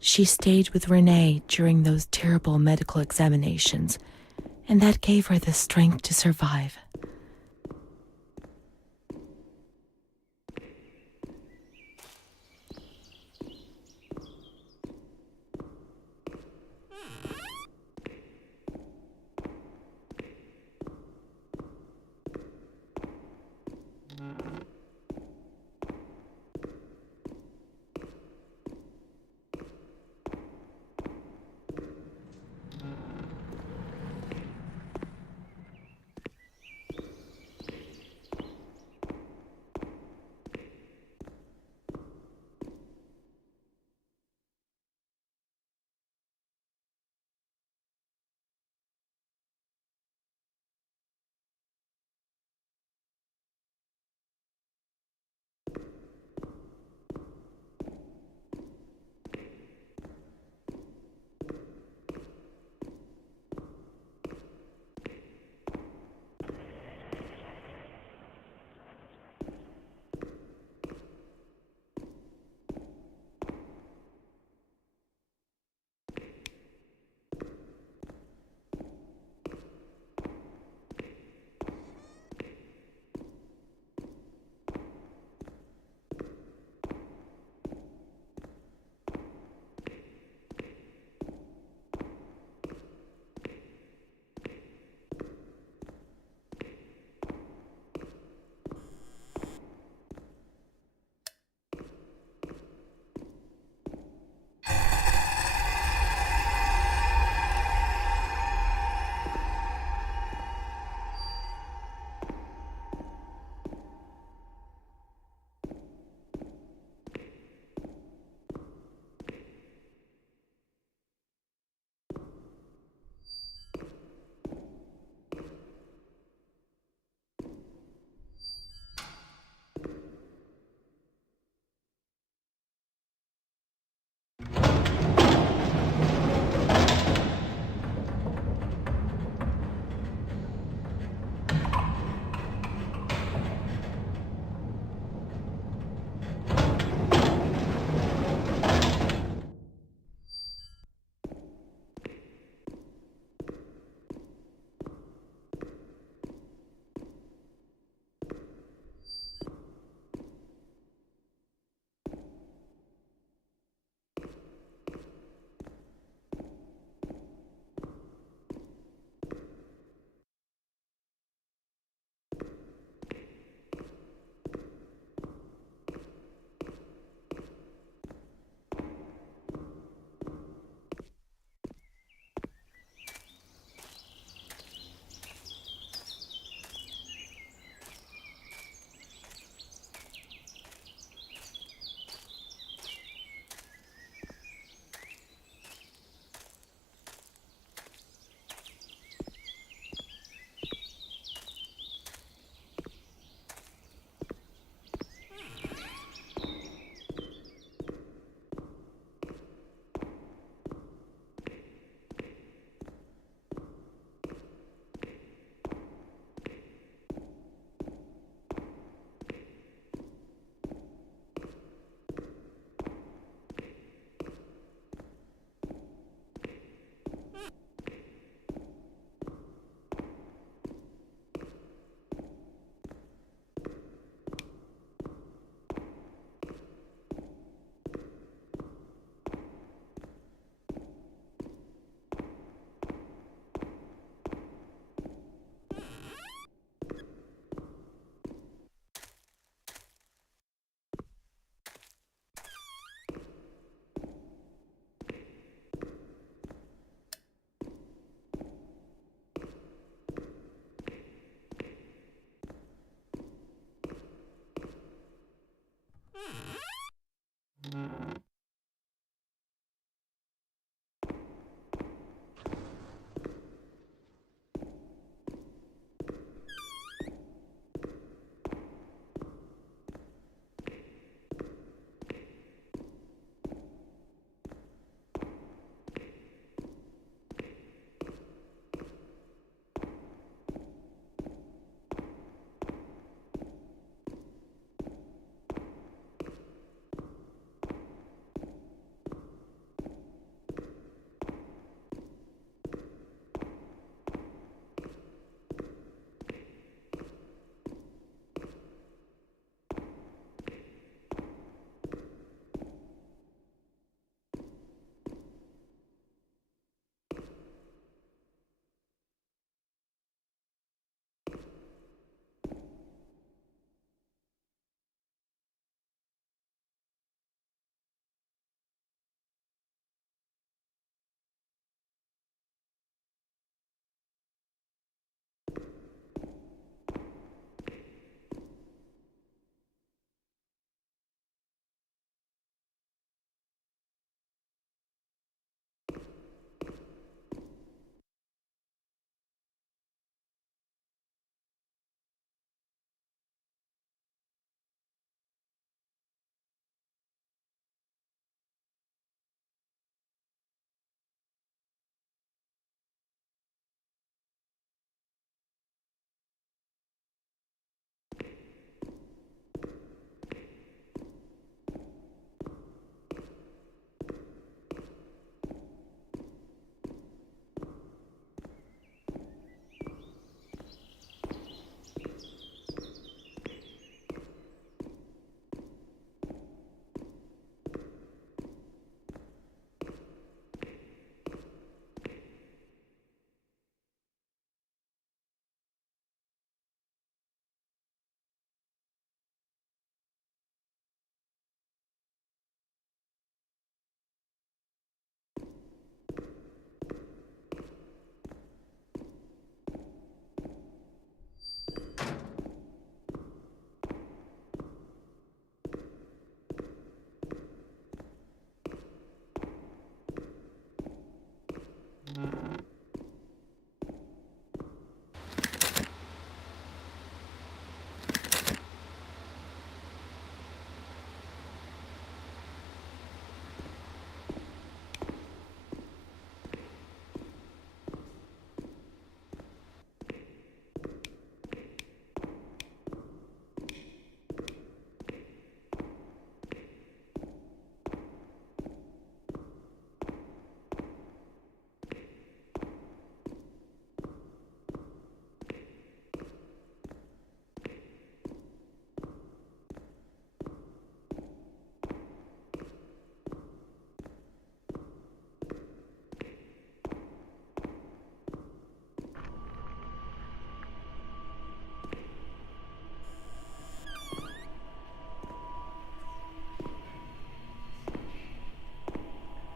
She stayed with Renee during those terrible medical examinations, and that gave her the strength to survive.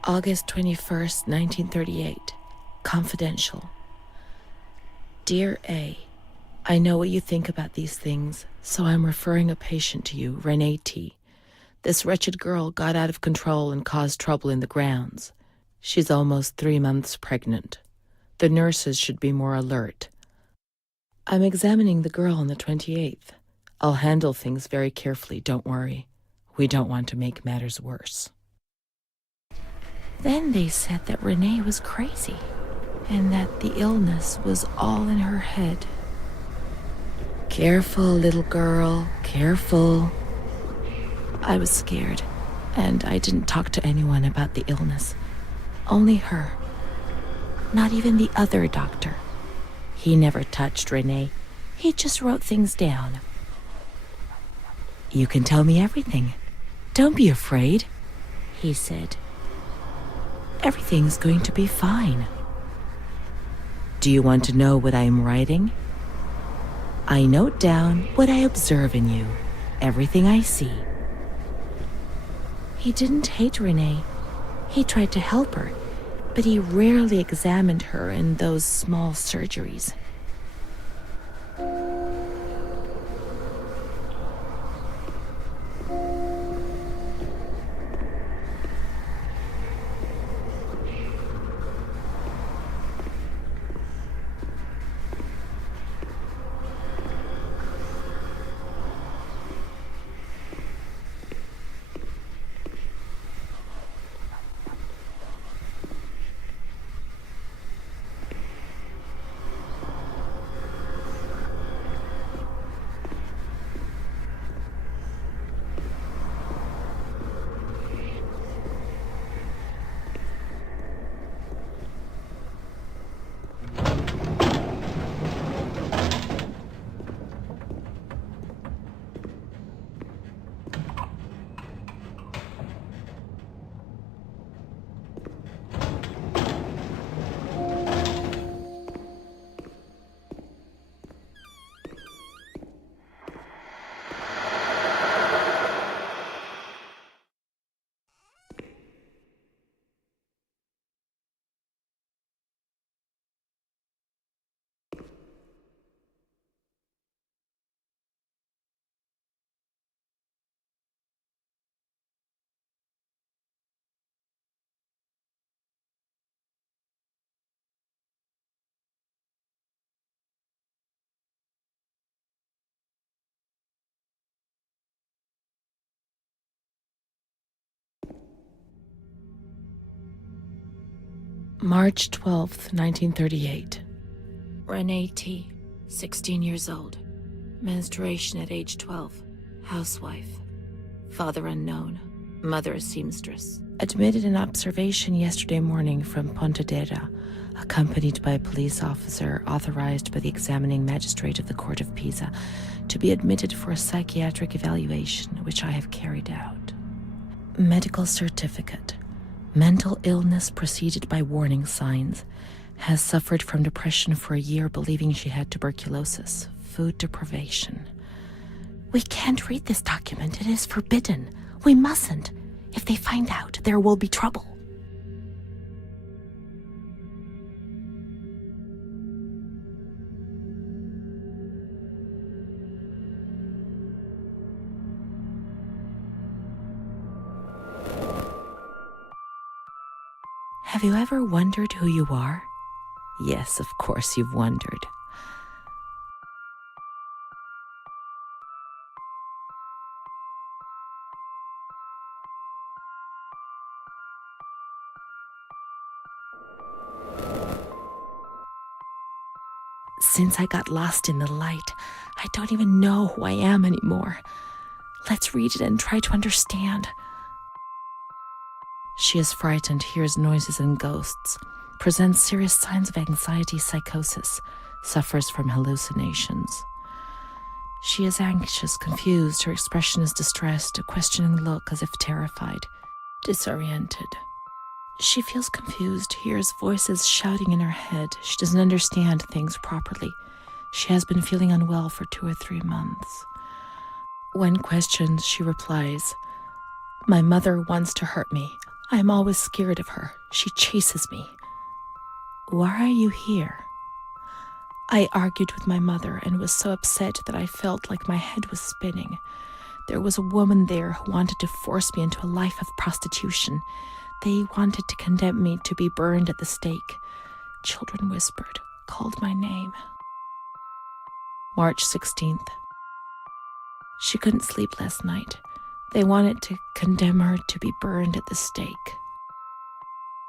August 21st, 1938. Confidential. Dear A, I know what you think about these things, so I'm referring a patient to you, Renee T. This wretched girl got out of control and caused trouble in the grounds. She's almost 3 months pregnant. The nurses should be more alert. I'm examining the girl on the 28th. I'll handle things very carefully, don't worry. We don't want to make matters worse. Then they said that Renee was crazy, and that the illness was all in her head. Careful, little girl, careful. I was scared, and I didn't talk to anyone about the illness. Only her. Not even the other doctor. He never touched Renee. He just wrote things down. You can tell me everything. Don't be afraid, he said. Everything's going to be fine. Do you want to know what I am writing? I note down what I observe in you, everything I see. He didn't hate Renee. He tried to help her, but he rarely examined her in those small surgeries. March 12th, 1938. Renee T., 16 years old. Menstruation at age 12. Housewife. Father unknown. Mother a seamstress. Admitted in observation yesterday morning from Pontedera, accompanied by a police officer authorized by the examining magistrate of the Court of Pisa to be admitted for a psychiatric evaluation, which I have carried out. Medical certificate. Mental illness preceded by warning signs. Has suffered from depression for a year, believing she had tuberculosis. Food deprivation. We can't read this document. It is forbidden. We mustn't. If they find out, there will be trouble. Have you ever wondered who you are? Yes, of course you've wondered. Since I got lost in the light, I don't even know who I am anymore. Let's read it and try to understand. She is frightened, hears noises and ghosts, presents serious signs of anxiety psychosis, suffers from hallucinations. She is anxious, confused, her expression is distressed, a questioning look as if terrified, disoriented. She feels confused, hears voices shouting in her head. She doesn't understand things properly. She has been feeling unwell for 2 or 3 months. When questioned, she replies, "My mother wants to hurt me. I'm always scared of her. She chases me." Why are you here? I argued with my mother and was so upset that I felt like my head was spinning. There was a woman there who wanted to force me into a life of prostitution. They wanted to condemn me to be burned at the stake. Children whispered, called my name. March 16th. She couldn't sleep last night. They wanted to condemn her to be burned at the stake.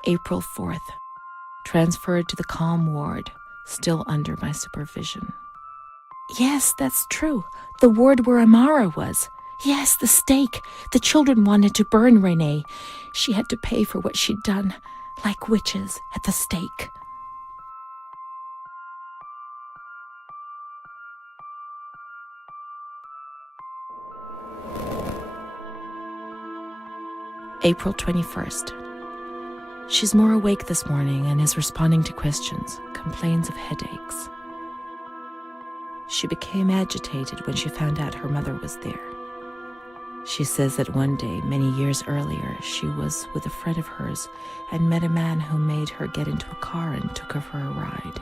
April 4th. Transferred to the calm ward, still under my supervision. Yes, that's true. The ward where Amara was. Yes, the stake. The children wanted to burn Renee. She had to pay for what she'd done, like witches at the stake. April 21st. She's more awake this morning and is responding to questions, complains of headaches. She became agitated when she found out her mother was there. She says that one day, many years earlier, she was with a friend of hers and met a man who made her get into a car and took her for a ride.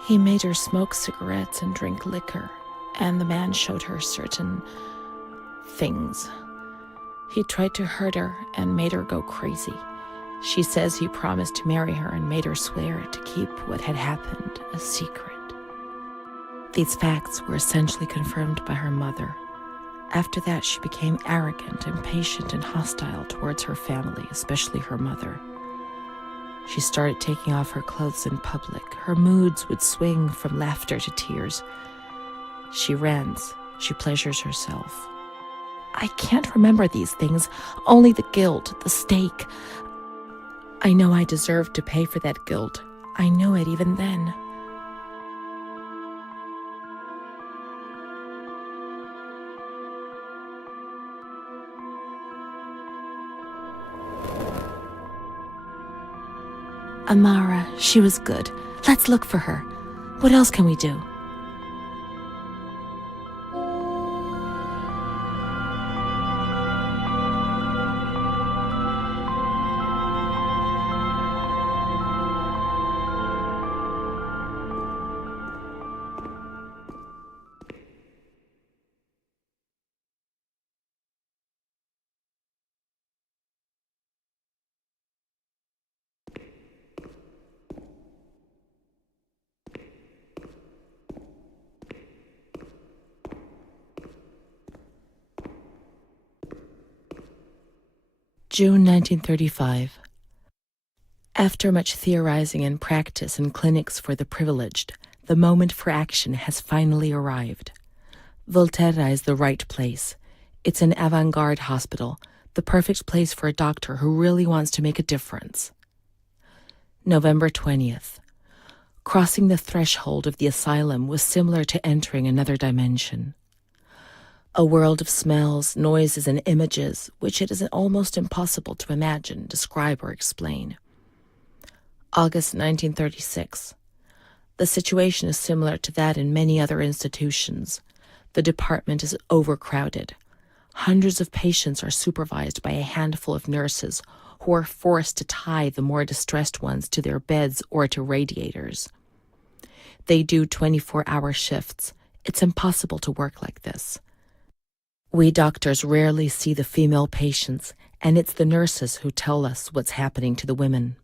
He made her smoke cigarettes and drink liquor, and the man showed her certain things. He tried to hurt her and made her go crazy. She says he promised to marry her and made her swear to keep what had happened a secret. These facts were essentially confirmed by her mother. After that, she became arrogant, impatient, and hostile towards her family, especially her mother. She started taking off her clothes in public. Her moods would swing from laughter to tears. She rants. She pleasures herself. I can't remember these things, only the guilt, the stake. I know I deserved to pay for that guilt. I knew it even then. Amara, she was good. Let's look for her. What else can we do? June 1935. After much theorizing and practice in clinics for the privileged, the moment for action has finally arrived. Volterra is the right place. It's an avant-garde hospital, the perfect place for a doctor who really wants to make a difference. November 20th. Crossing the threshold of the asylum was similar to entering another dimension. A world of smells, noises, and images which it is almost impossible to imagine, describe, or explain. August 1936. The situation is similar to that in many other institutions. The department is overcrowded. Hundreds of patients are supervised by a handful of nurses who are forced to tie the more distressed ones to their beds or to radiators. They do 24-hour shifts. It's impossible to work like this. We doctors rarely see the female patients, and it's the nurses who tell us what's happening to the women.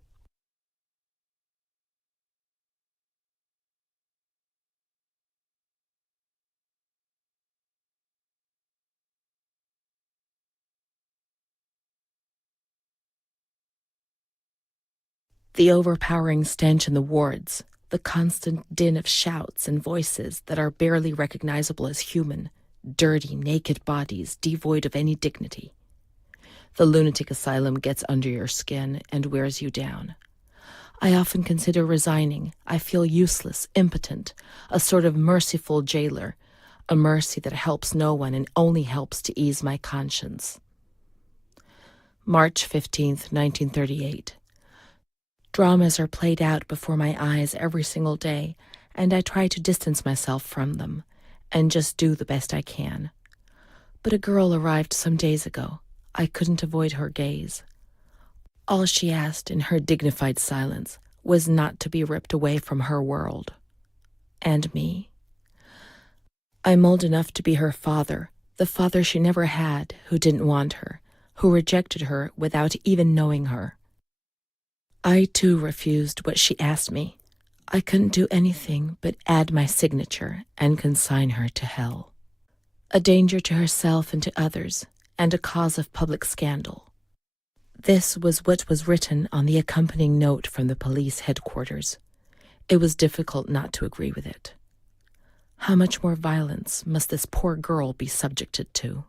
The overpowering stench in the wards, the constant din of shouts and voices that are barely recognizable as human, dirty, naked bodies devoid of any dignity. The lunatic asylum gets under your skin and wears you down. I often consider resigning. I feel useless, impotent, a sort of merciful jailer, a mercy that helps no one and only helps to ease my conscience. March 15th, 1938. Dramas are played out before my eyes every single day, and I try to distance myself from them and just do the best I can. But a girl arrived some days ago. I couldn't avoid her gaze. All she asked in her dignified silence was not to be ripped away from her world. And me. I'm old enough to be her father, the father she never had, who didn't want her, who rejected her without even knowing her. I, too, refused what she asked me. I couldn't do anything but add my signature and consign her to hell. A danger to herself and to others, and a cause of public scandal. This was what was written on the accompanying note from the police headquarters. It was difficult not to agree with it. How much more violence must this poor girl be subjected to?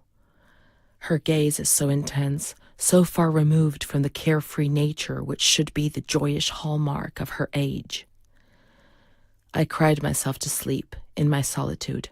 Her gaze is so intense, so far removed from the carefree nature which should be the joyous hallmark of her age. I cried myself to sleep in my solitude.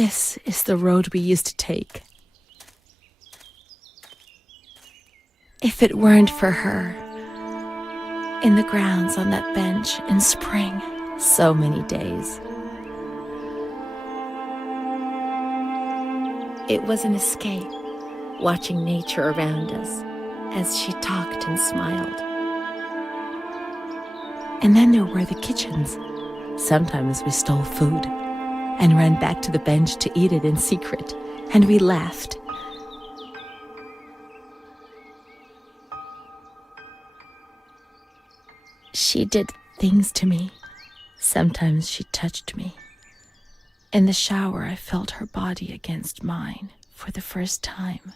This is the road we used to take. If it weren't for her, in the grounds on that bench in spring, so many days. It was an escape, watching nature around us as she talked and smiled. And then there were the kitchens. Sometimes we stole food and ran back to the bench to eat it in secret, and we laughed. She did things to me. Sometimes she touched me. In the shower, I felt her body against mine for the first time.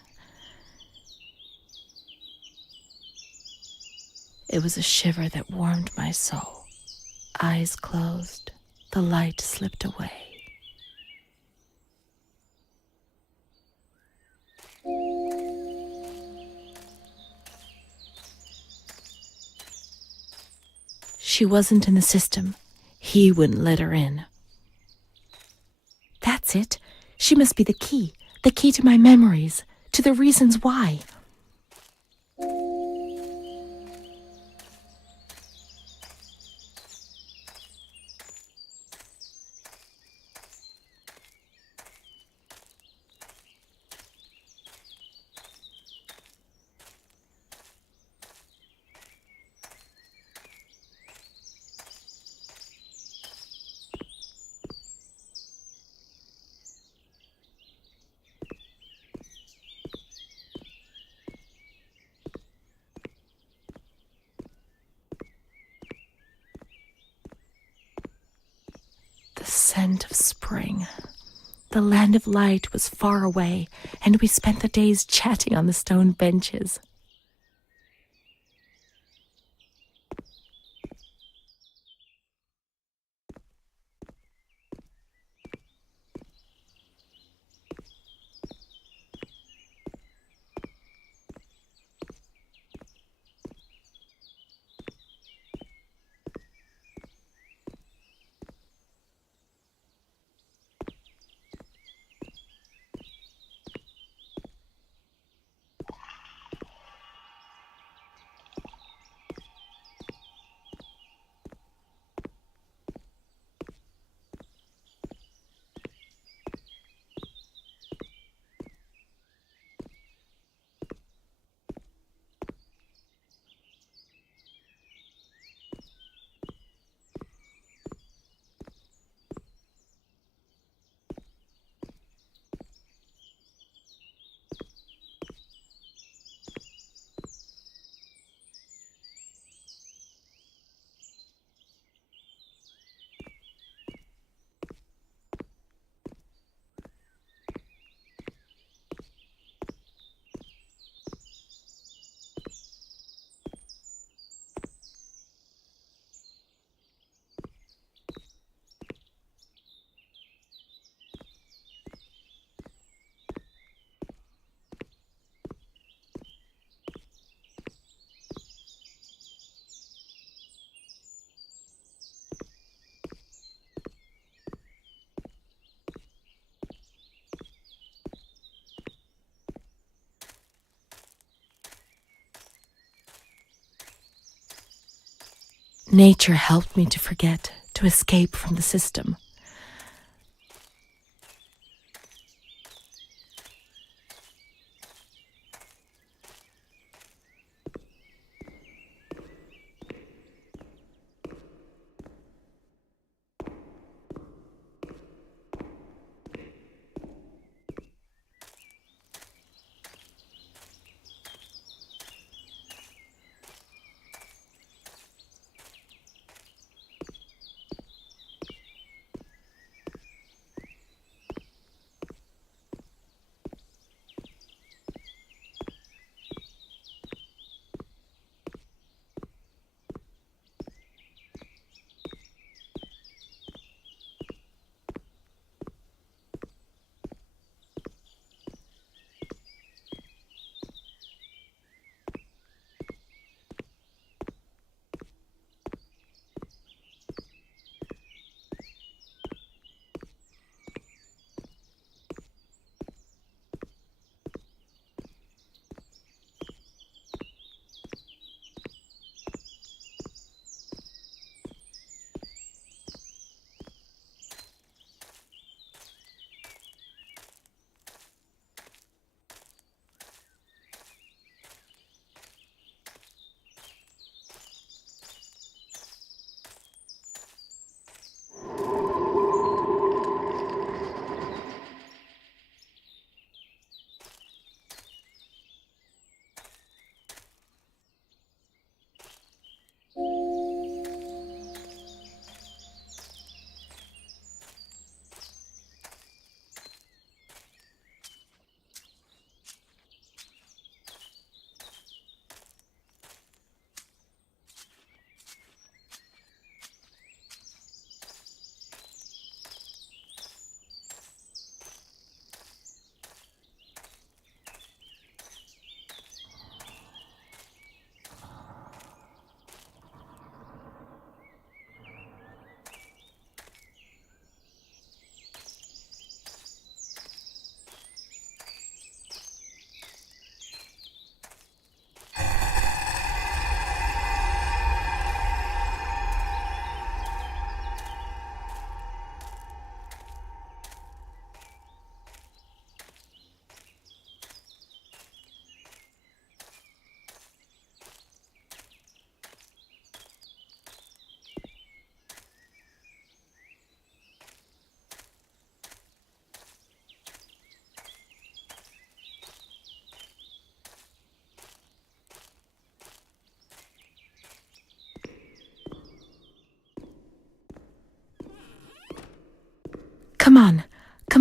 It was a shiver that warmed my soul. Eyes closed, the light slipped away. She wasn't in the system. He wouldn't let her in. That's it. She must be the key to my memories, to the reasons why. The scent of spring. The land of light was far away, and we spent the days chatting on the stone benches. Nature helped me to forget, to escape from the system.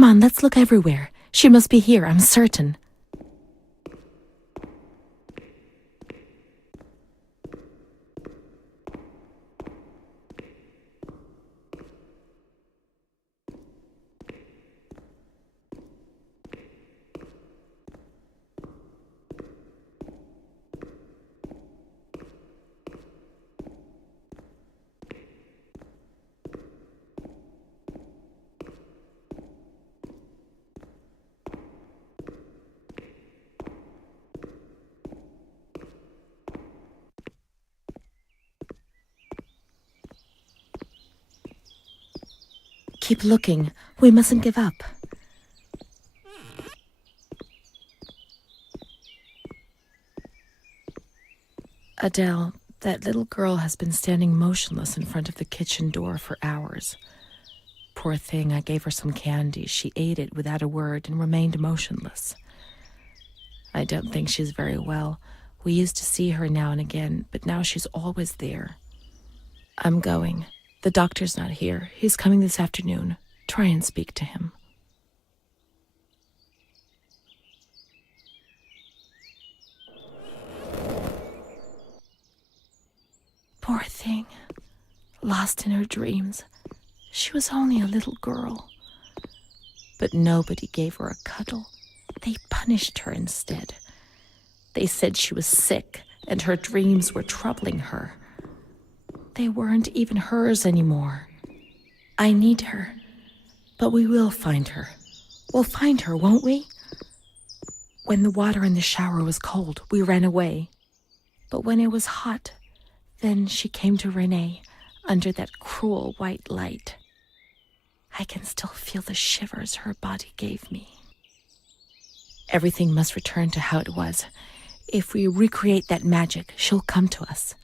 Come on, let's look everywhere. She must be here, I'm certain. Keep looking. We mustn't give up. Adele, that little girl has been standing motionless in front of the kitchen door for hours. Poor thing, I gave her some candy. She ate it without a word and remained motionless. I don't think she's very well. We used to see her now and again, but now she's always there. I'm going. The doctor's not here. He's coming this afternoon. Try and speak to him. Poor thing. Lost in her dreams. She was only a little girl. But nobody gave her a cuddle. They punished her instead. They said she was sick and her dreams were troubling her. They weren't even hers anymore. I need her. But we will find her. We'll find her, won't we? When the water in the shower was cold, we ran away. But when it was hot, then she came to Renee under that cruel white light. I can still feel the shivers her body gave me. Everything must return to how it was. If we recreate that magic, she'll come to us.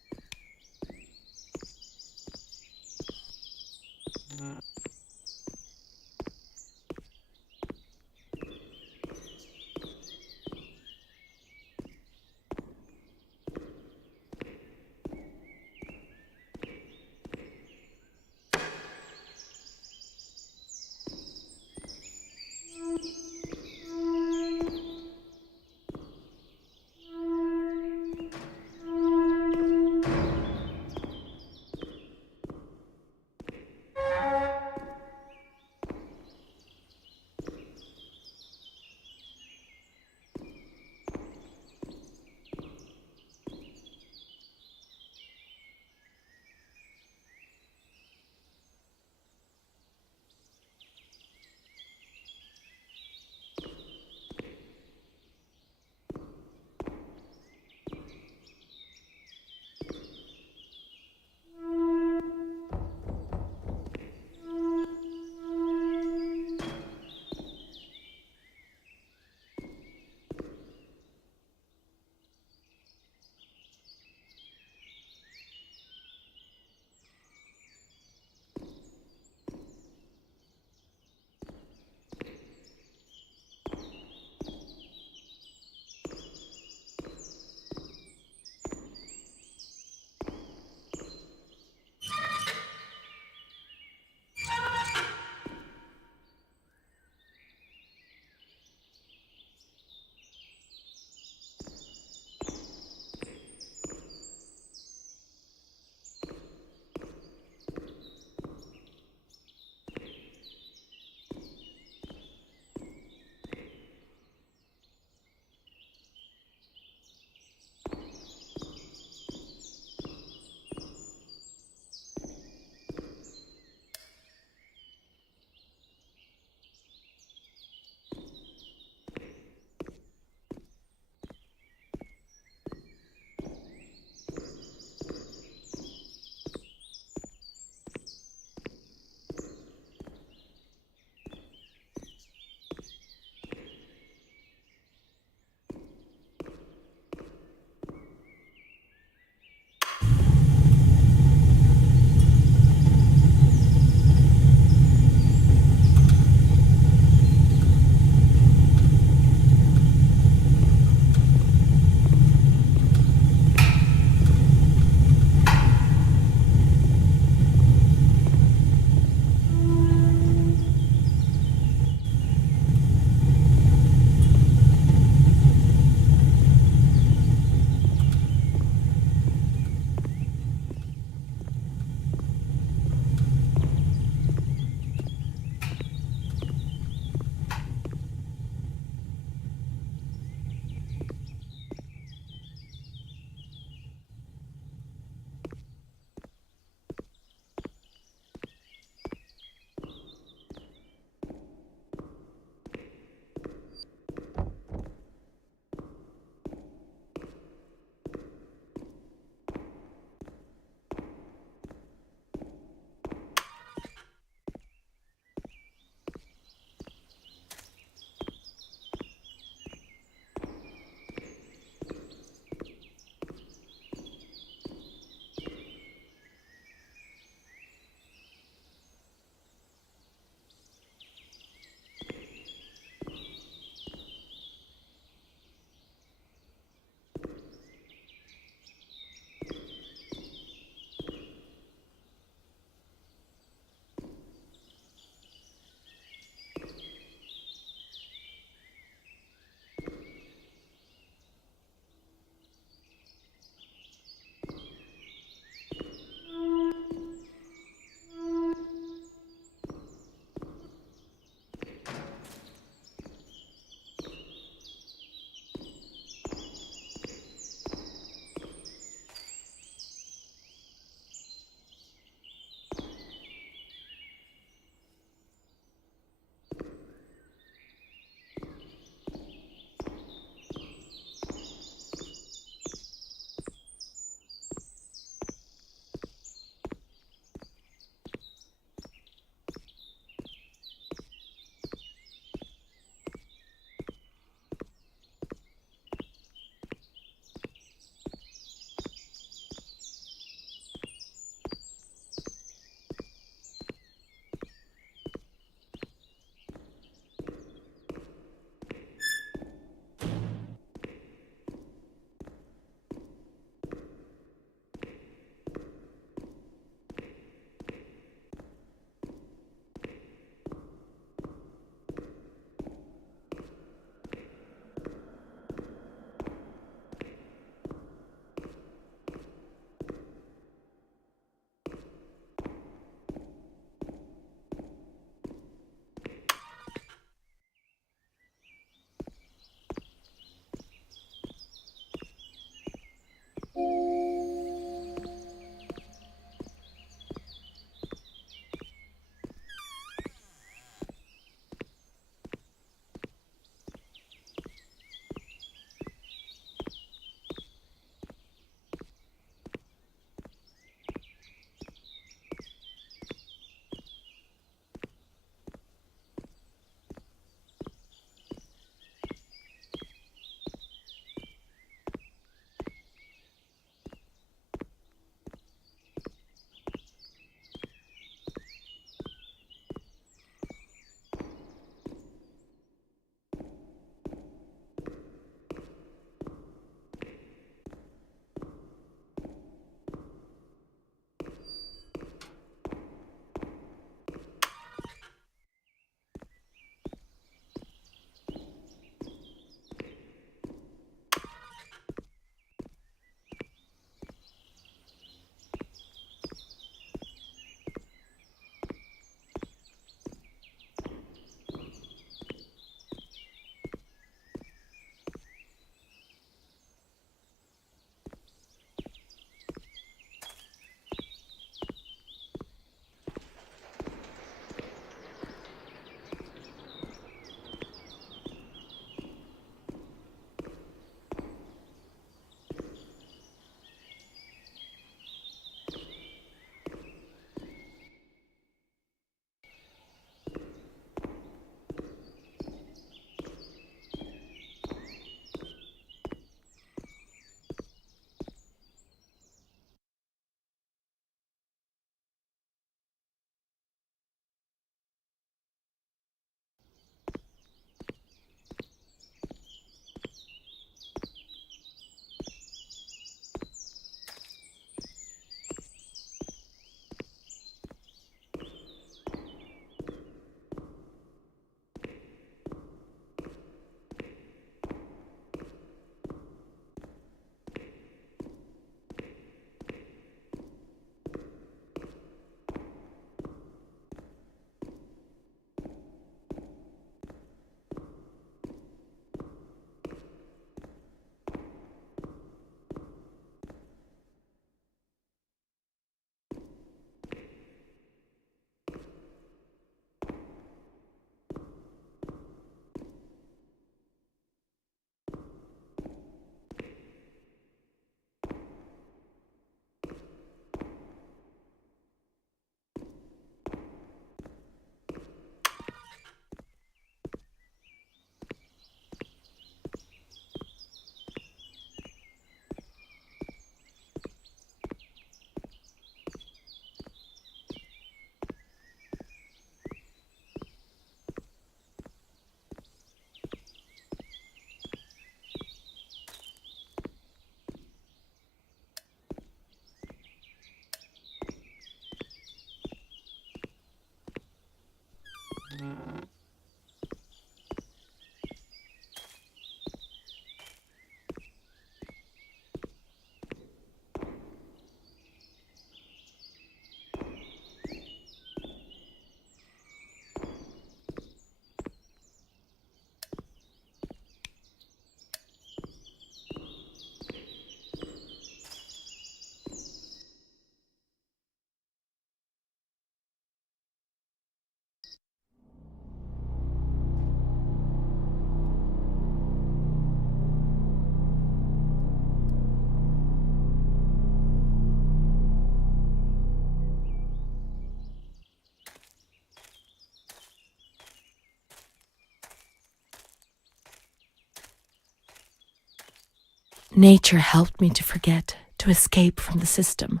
Nature helped me to forget, to escape from the system.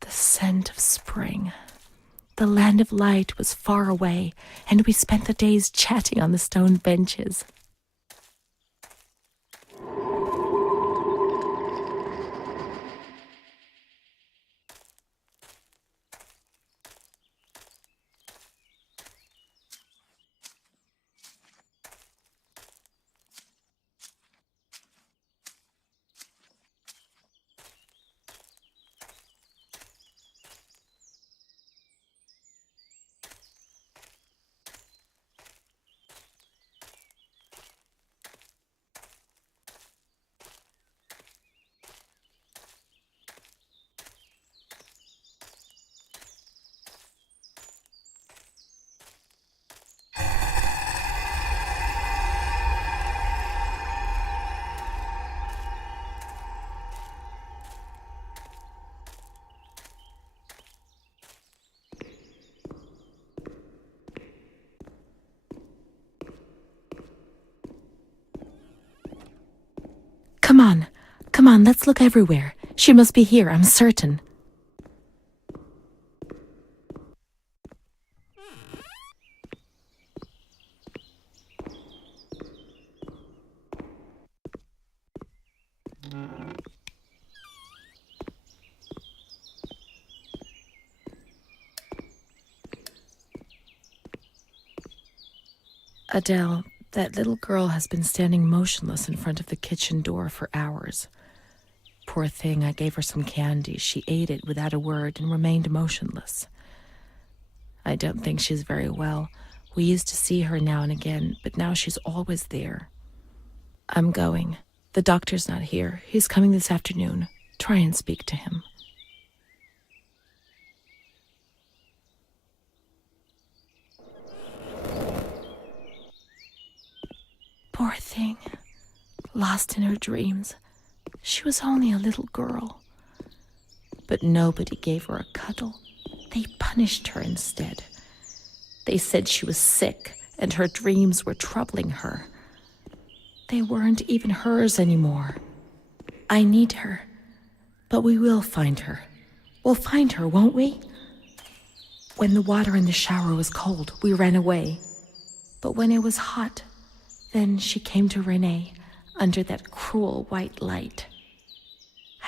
The scent of spring. The land of light was far away, and we spent the days chatting on the stone benches. Come on, let's look everywhere. She must be here, I'm certain. Adele, that little girl has been standing motionless in front of the kitchen door for hours. Poor thing, I gave her some candy. She ate it without a word and remained motionless. I don't think she's very well. We used to see her now and again, but now she's always there. I'm going. The doctor's not here. He's coming this afternoon. Try and speak to him. Poor thing. Lost in her dreams. She was only a little girl. But nobody gave her a cuddle. They punished her instead. They said she was sick and her dreams were troubling her. They weren't even hers anymore. I need her. But we will find her. We'll find her, won't we? When the water in the shower was cold, we ran away. But when it was hot, then she came to Renee under that cruel white light.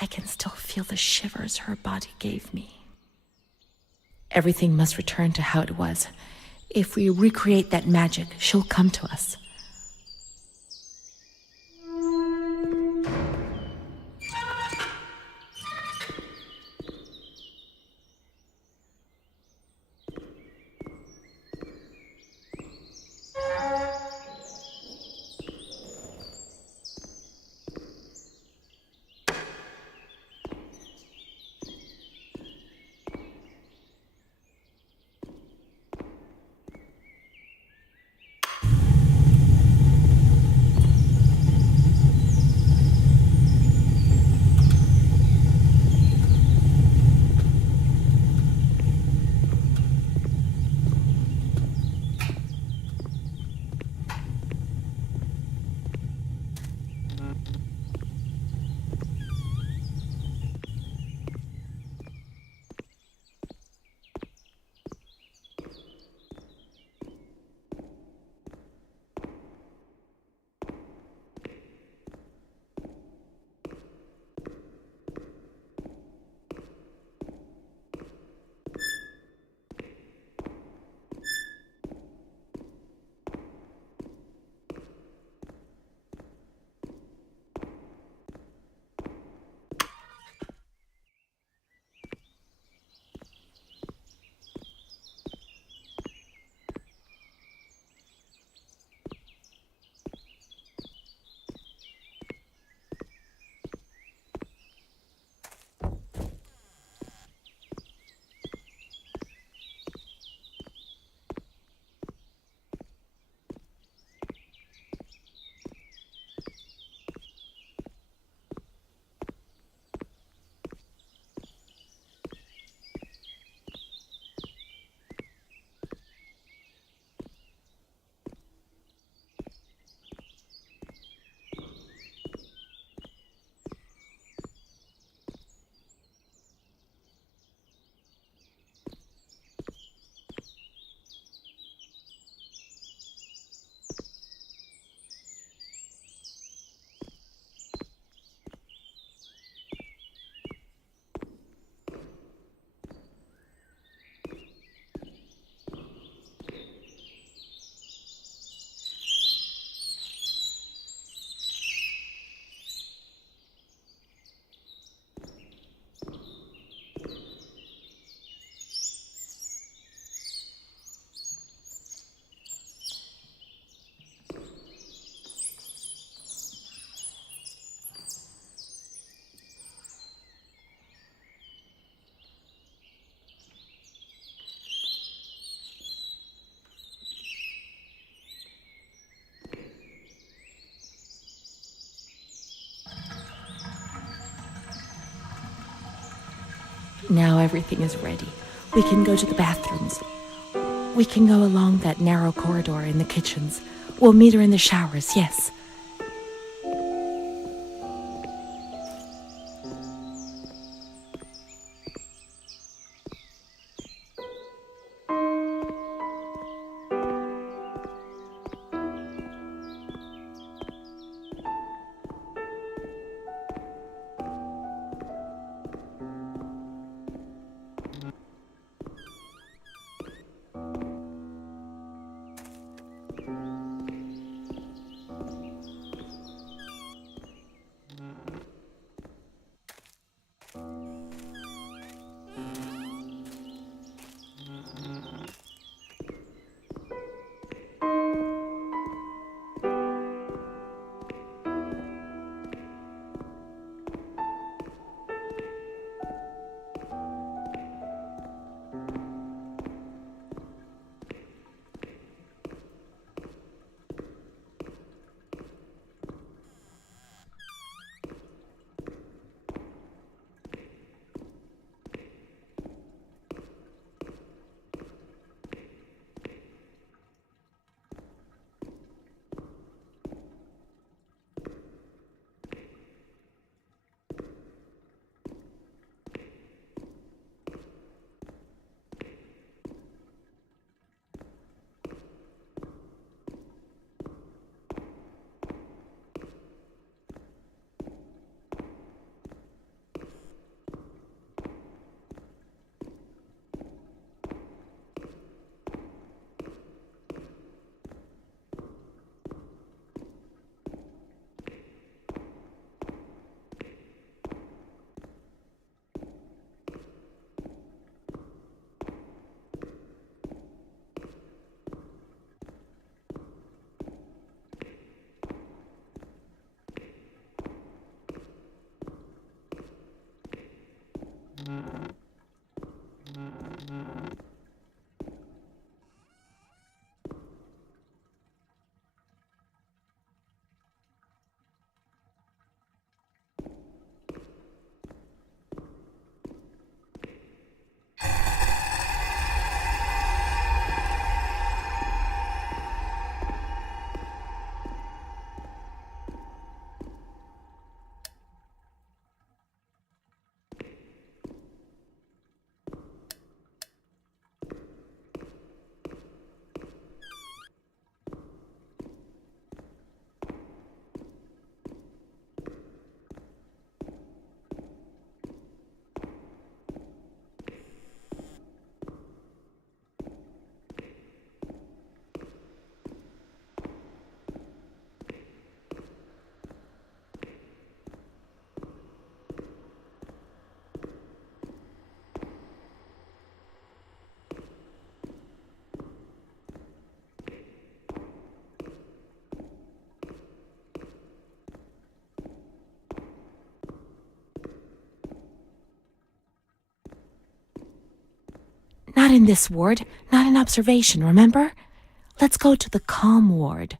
I can still feel the shivers her body gave me. Everything must return to how it was. If we recreate that magic, she'll come to us. Now everything is ready. We can go to the bathrooms. We can go along that narrow corridor in the kitchens. We'll meet her in the showers, yes. Not in this ward, not in observation, remember? Let's go to the calm ward.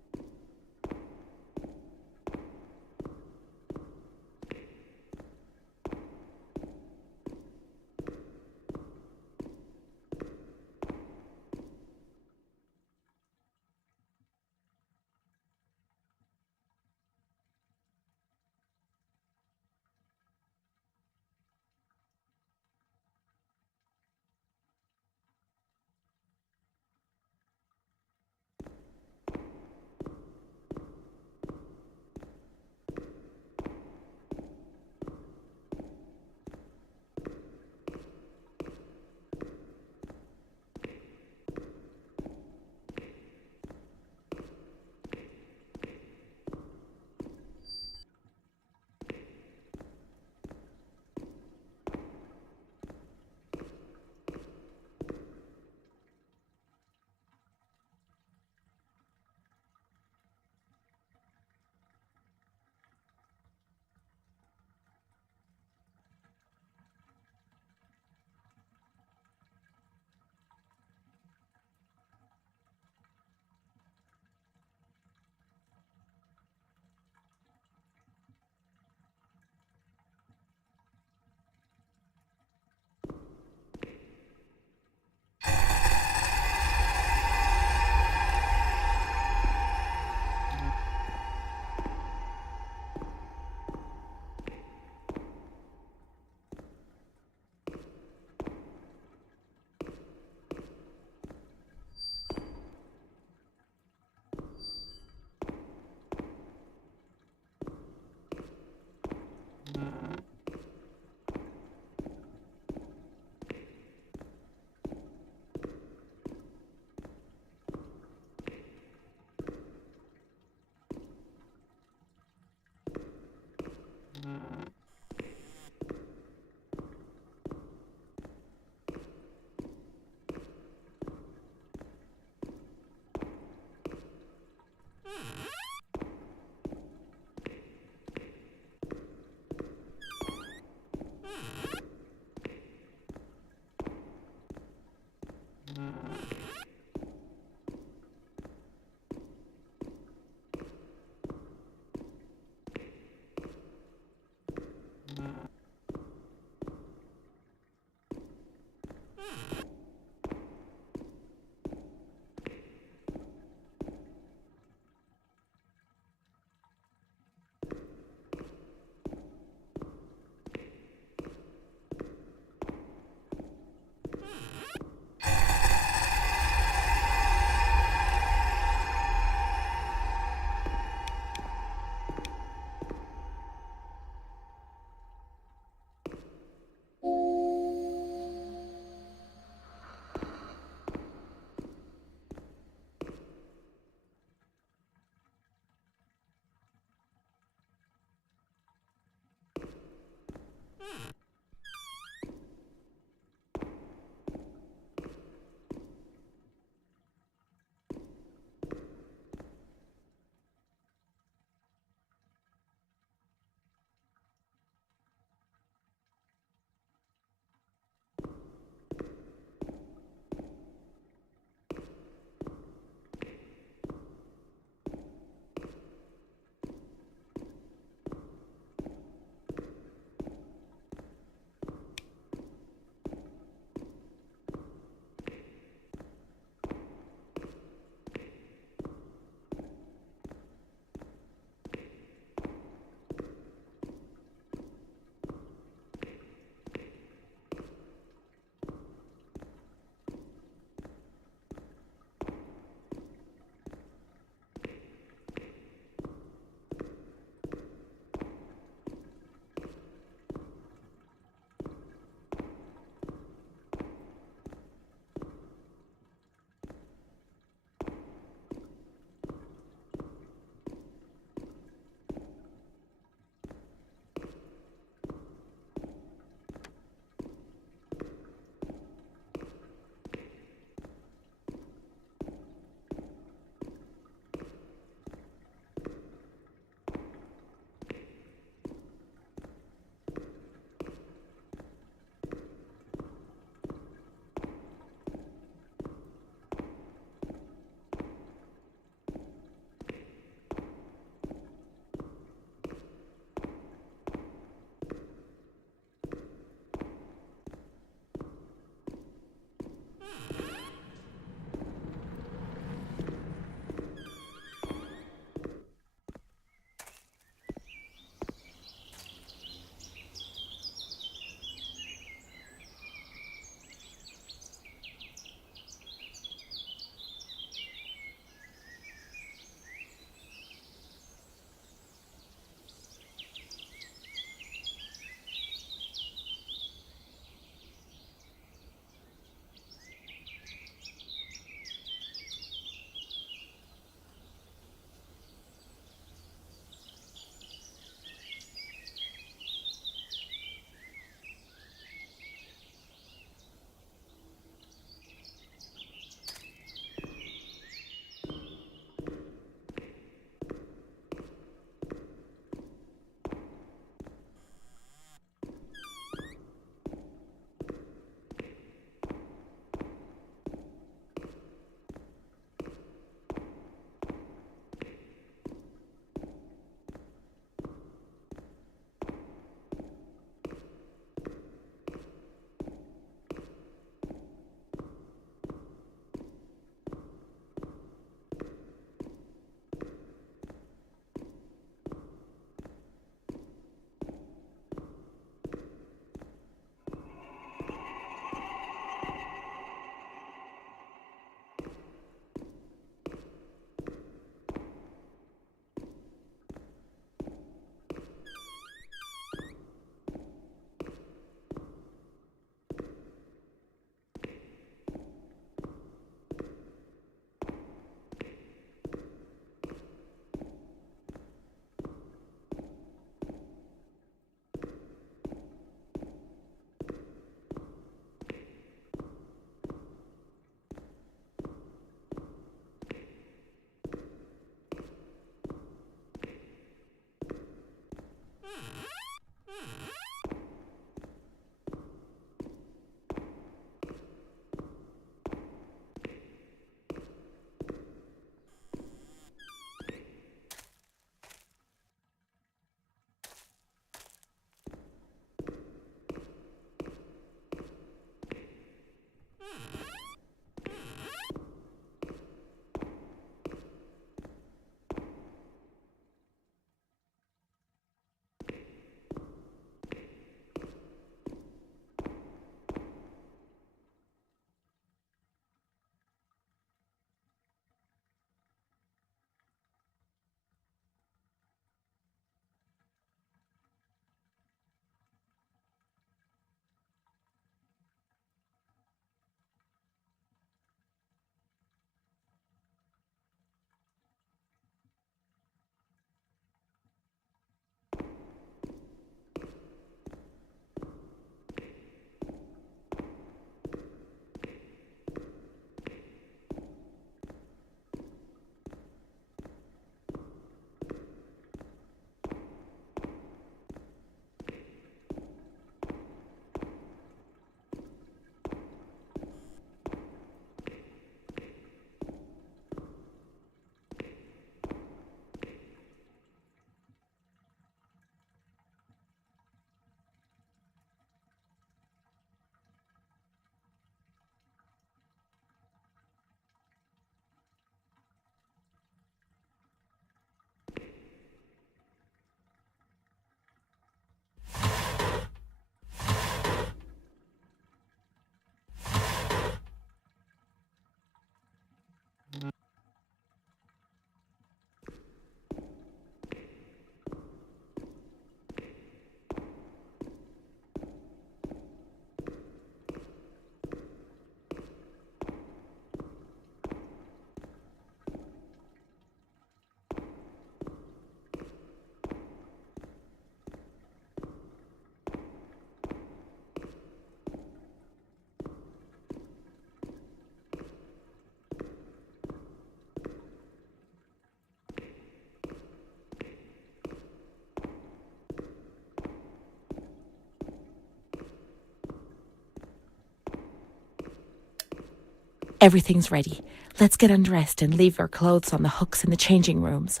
Everything's ready. Let's get undressed and leave our clothes on the hooks in the changing rooms.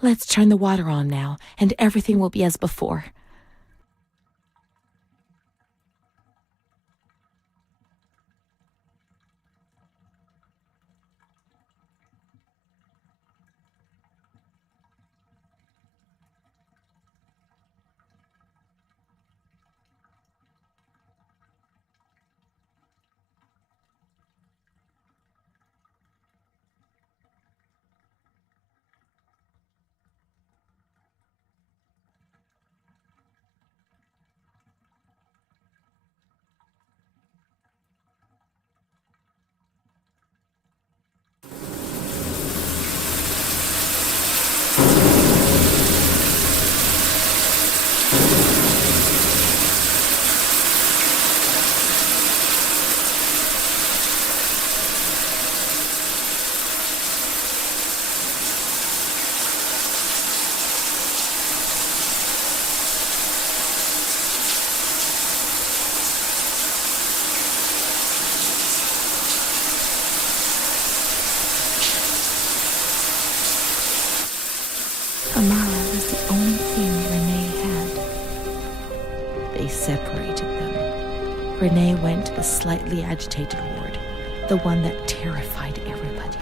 Let's turn the water on now, and everything will be as before. Amara was the only thing Renee had. They separated them. Renee went to the slightly agitated ward, the one that terrified everybody.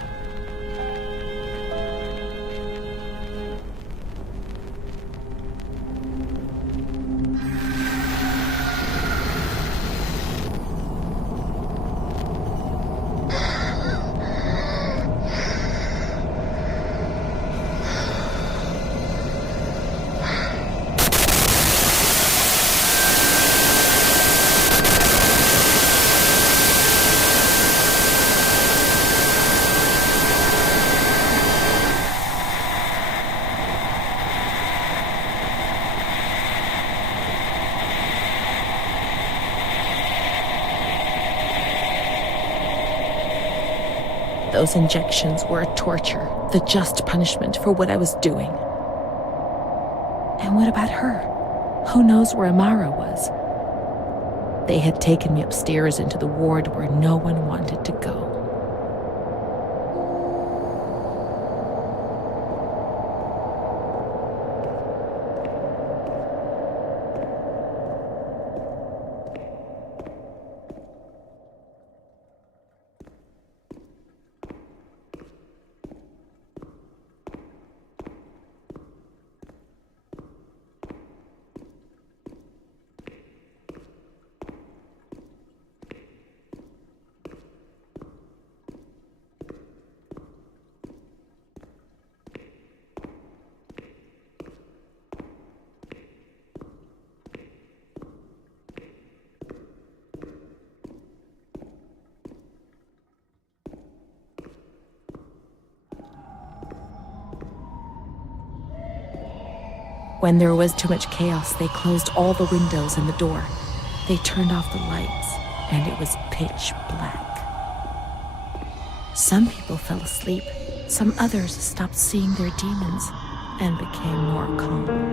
Those injections were a torture, the just punishment for what I was doing. And what about her? Who knows where Amara was? They had taken me upstairs into the ward where no one wanted to go. When there was too much chaos, they closed all the windows and the door. They turned off the lights, and it was pitch black. Some people fell asleep. Some others stopped seeing their demons and became more calm.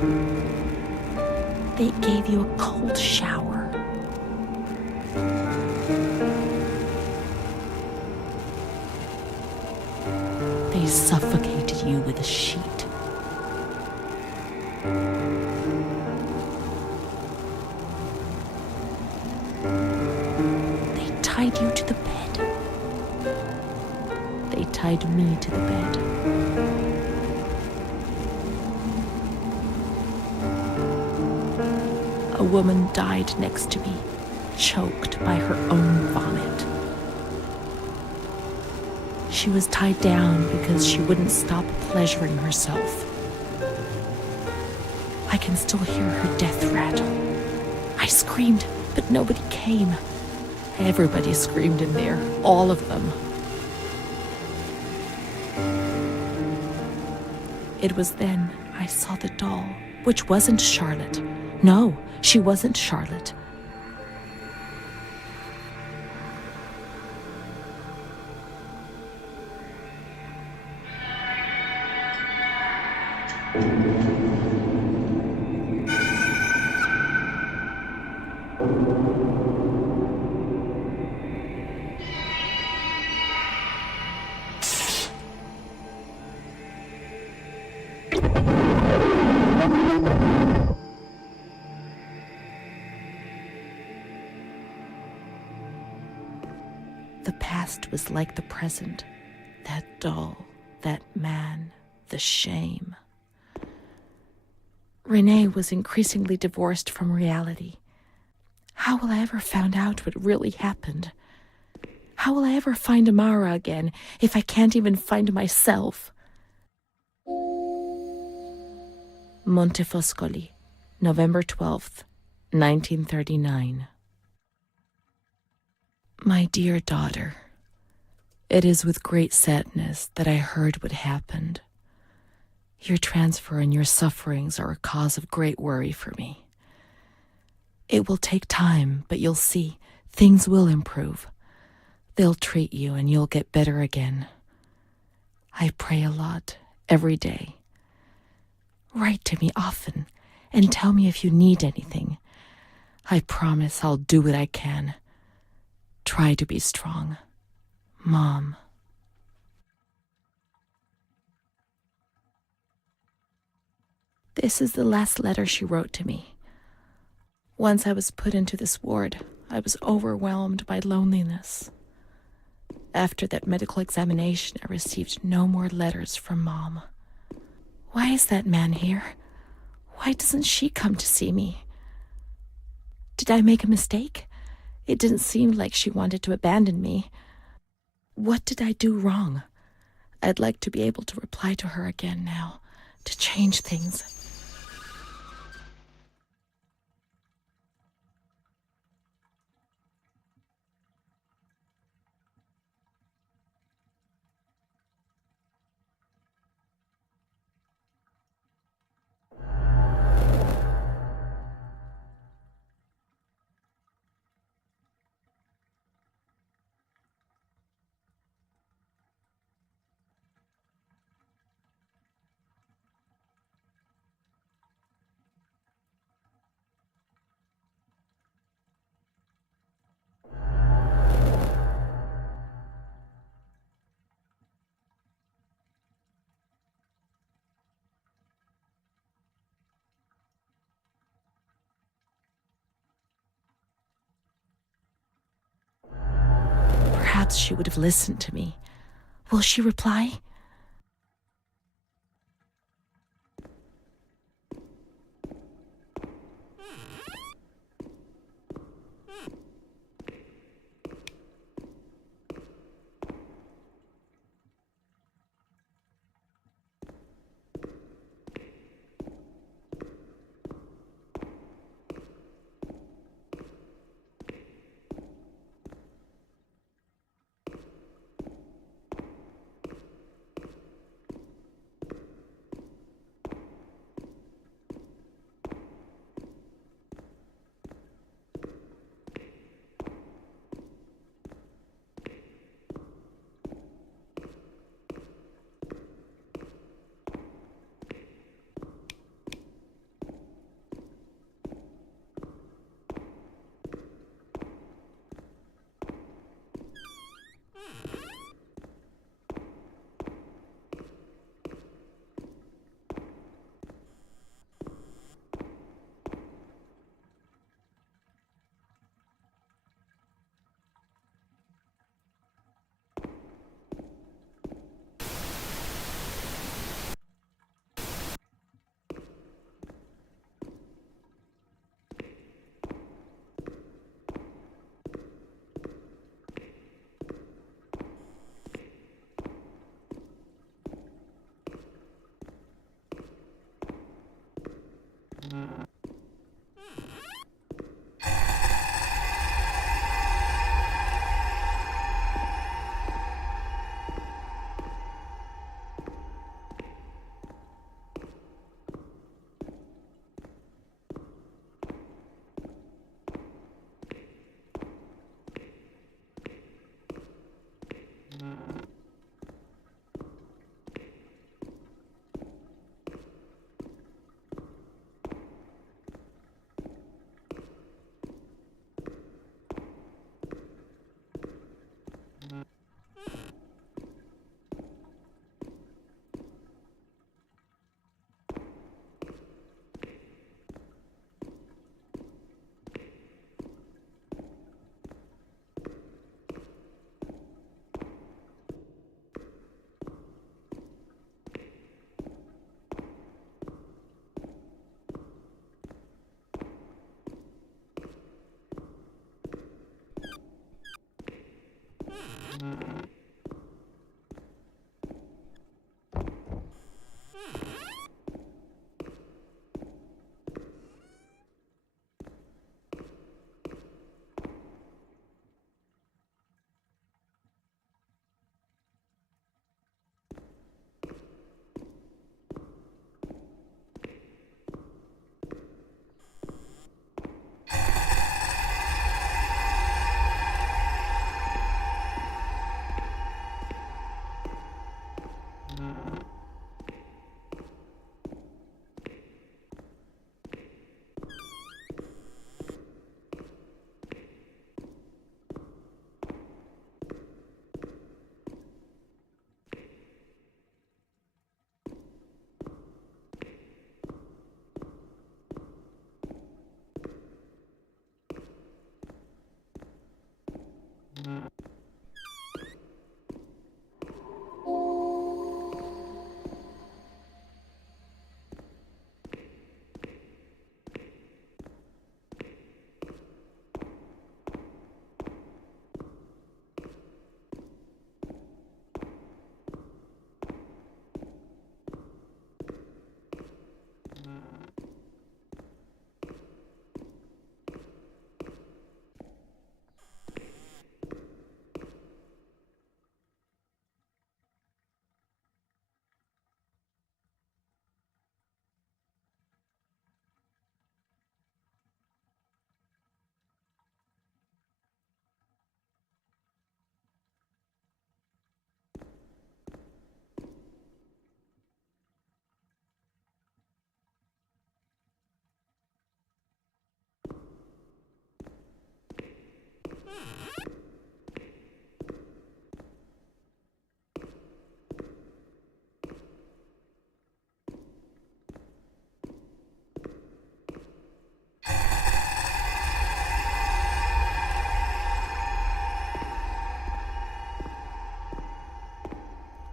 They gave you a cold shower. They suffocated you with a sheet. They tied you to the bed. They tied me to the bed. A woman died next to me, choked by her own vomit. She was tied down because she wouldn't stop pleasuring herself. I can still hear her death rattle. I screamed, but nobody came. Everybody screamed in there, all of them. It was then I saw the doll, which wasn't Charlotte. No, she wasn't Charlotte. The past was like the present. That doll, that man, the shame. Renee was increasingly divorced from reality. How will I ever find out what really happened? How will I ever find Amara again if I can't even find myself? Montefoscoli, November 12th, 1939. My dear daughter, it is with great sadness that I heard what happened. Your transfer and your sufferings are a cause of great worry for me. It will take time, but you'll see, things will improve. They'll treat you and you'll get better again. I pray a lot, every day. Write to me often and tell me if you need anything. I promise I'll do what I can. Try to be strong. Mom. This is the last letter she wrote to me. Once I was put into this ward, I was overwhelmed by loneliness. After that medical examination, I received no more letters from Mom. Why is that man here? Why doesn't she come to see me? Did I make a mistake? It didn't seem like she wanted to abandon me. What did I do wrong? I'd like to be able to reply to her again now, to change things. Perhaps she would have listened to me. Will she reply?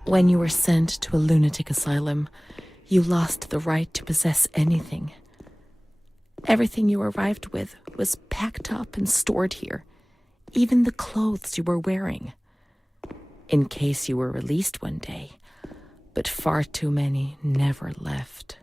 When you were sent to a lunatic asylum, you lost the right to possess anything. Everything you arrived with was packed up and stored here, even the clothes you were wearing, in case you were released one day, but far too many never left.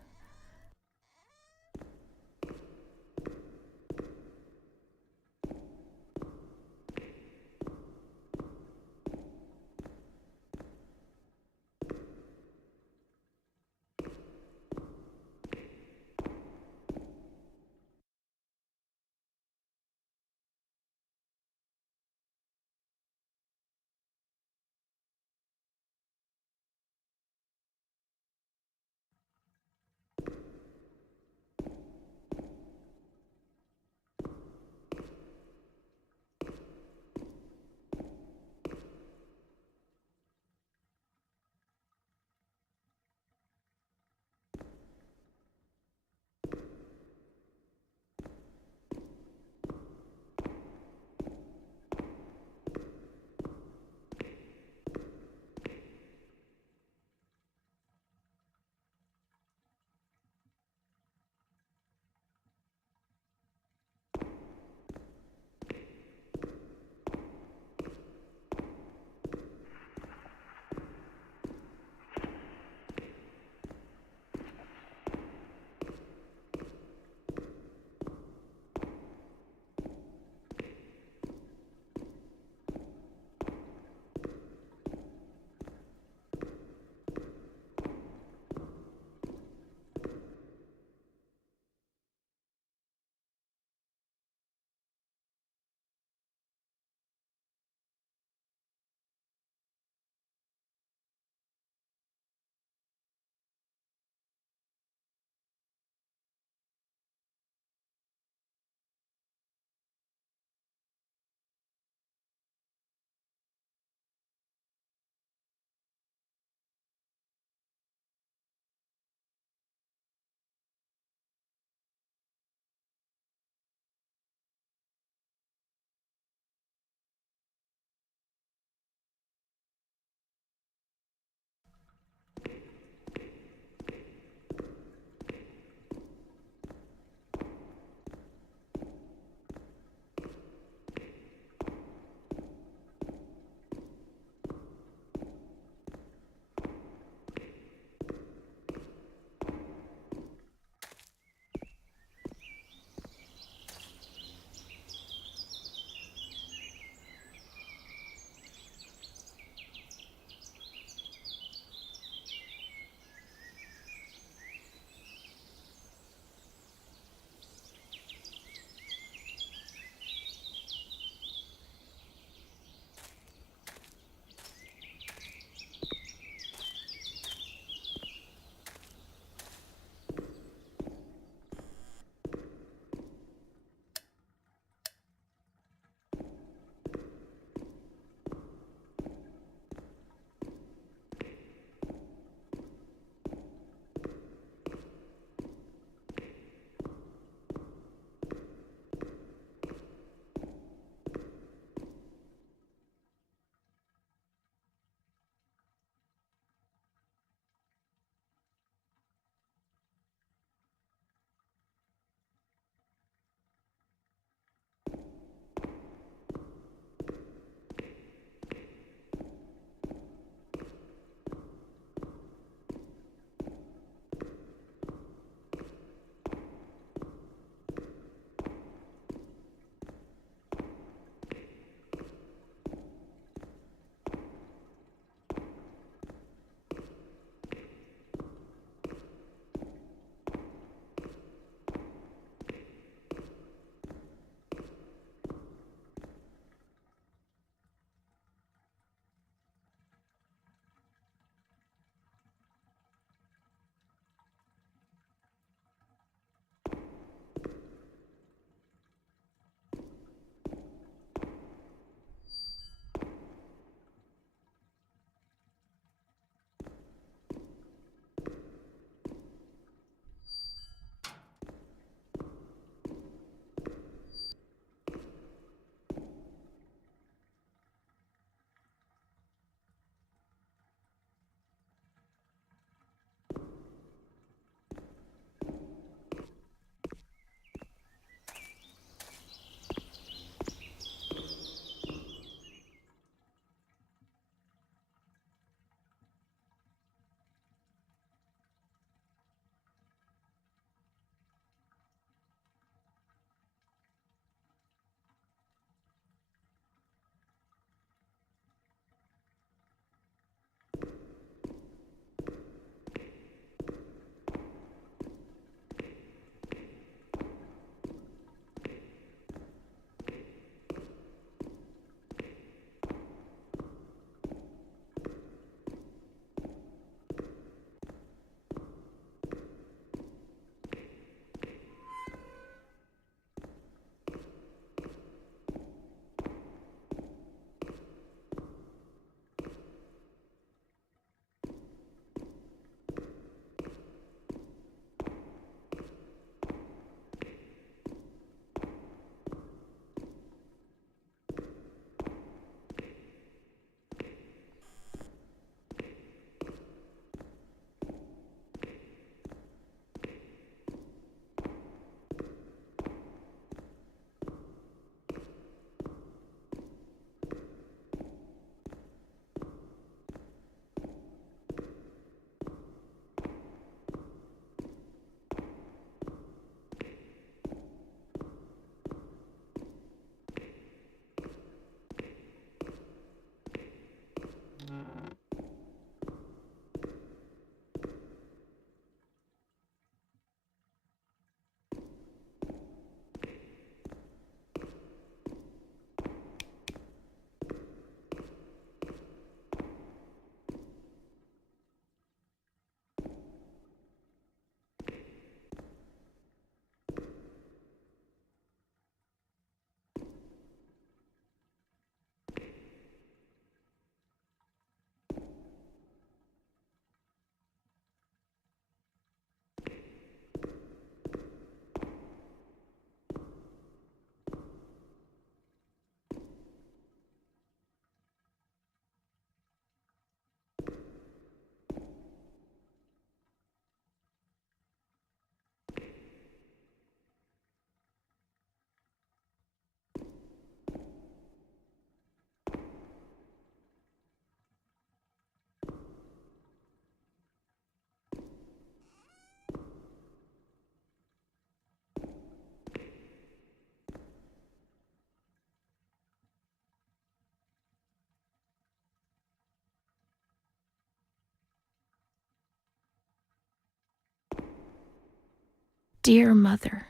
Dear Mother,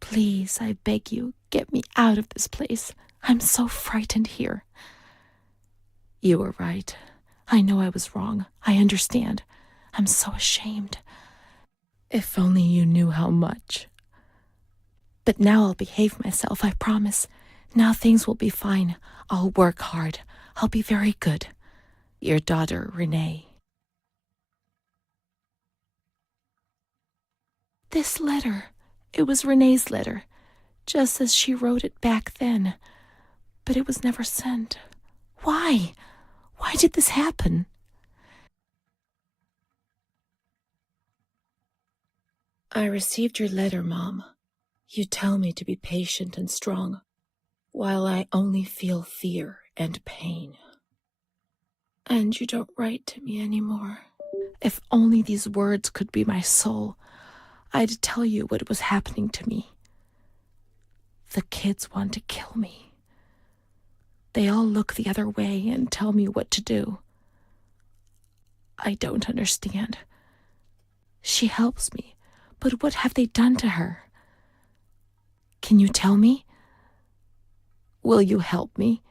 please, I beg you, get me out of this place. I'm so frightened here. You were right. I know I was wrong. I understand. I'm so ashamed. If only you knew how much. But now I'll behave myself, I promise. Now things will be fine. I'll work hard. I'll be very good. Your daughter, Renee. This letter. It was Renee's letter, just as she wrote it back then. But it was never sent. Why? Why did this happen? I received your letter, Mom. You tell me to be patient and strong, while I only feel fear and pain. And you don't write to me anymore. If only these words could be my soul, I'd tell you what was happening to me. The kids want to kill me. They all look the other way and tell me what to do. I don't understand. She helps me, but what have they done to her? Can you tell me? Will you help me?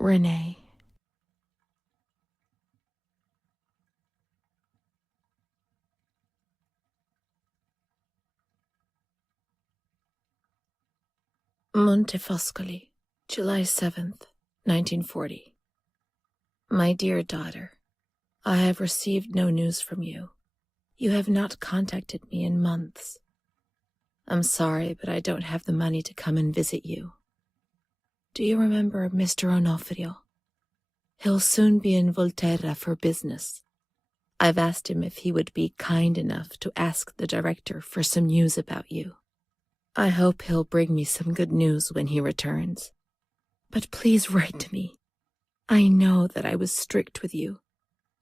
Renee. Montefoscoli, July 7th, 1940. My dear daughter, I have received no news from you. You have not contacted me in months. I'm sorry, but I don't have the money to come and visit you. Do you remember Mr. Onofrio? He'll soon be in Volterra for business. I've asked him if he would be kind enough to ask the director for some news about you. I hope he'll bring me some good news when he returns. But please write to me. I know that I was strict with you.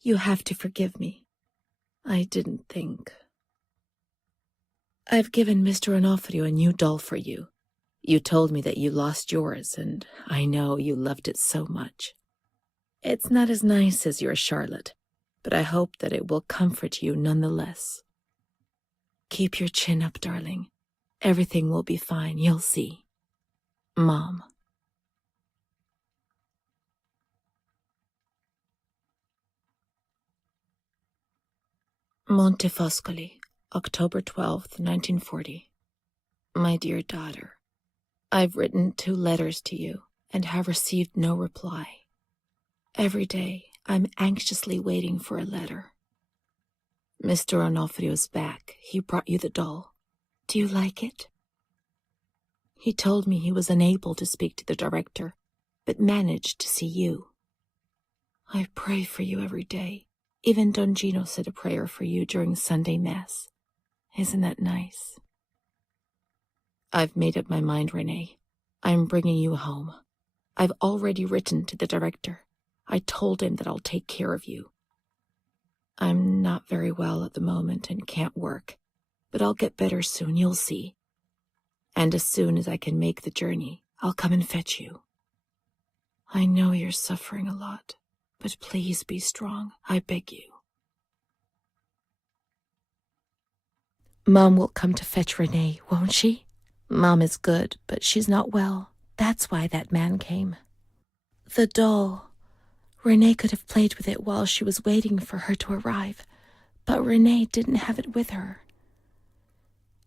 You have to forgive me. I didn't think. I've given Mr. Onofrio a new doll for you. You told me that you lost yours, and I know you loved it so much. It's not as nice as your Charlotte, but I hope that it will comfort you nonetheless. Keep your chin up, darling. Everything will be fine, you'll see. Mom. Montefoscoli, October 12th, 1940. My dear daughter, I've written 2 letters to you and have received no reply. Every day, I'm anxiously waiting for a letter. Mr. Onofrio's back. He brought you the doll. Do you like it? He told me he was unable to speak to the director, but managed to see you. I pray for you every day. Even Don Gino said a prayer for you during Sunday Mass. Isn't that nice? I've made up my mind, Renee. I'm bringing you home. I've already written to the director. I told him that I'll take care of you. I'm not very well at the moment and can't work, but I'll get better soon, you'll see. And as soon as I can make the journey, I'll come and fetch you. I know you're suffering a lot, but please be strong, I beg you. Mom will come to fetch Renee, won't she? Mom is good, but she's not well. That's why that man came. The doll. Renee could have played with it while she was waiting for her to arrive, but Renee didn't have it with her.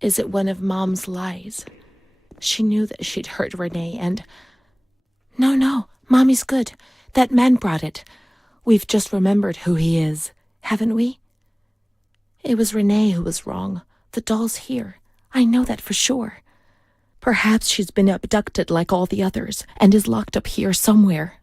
Is it one of Mom's lies? She knew that she'd hurt Renee and... No, Mommy's good. That man brought it. We've just remembered who he is, haven't we? It was Renee who was wrong. The doll's here. I know that for sure. Perhaps she's been abducted like all the others and is locked up here somewhere.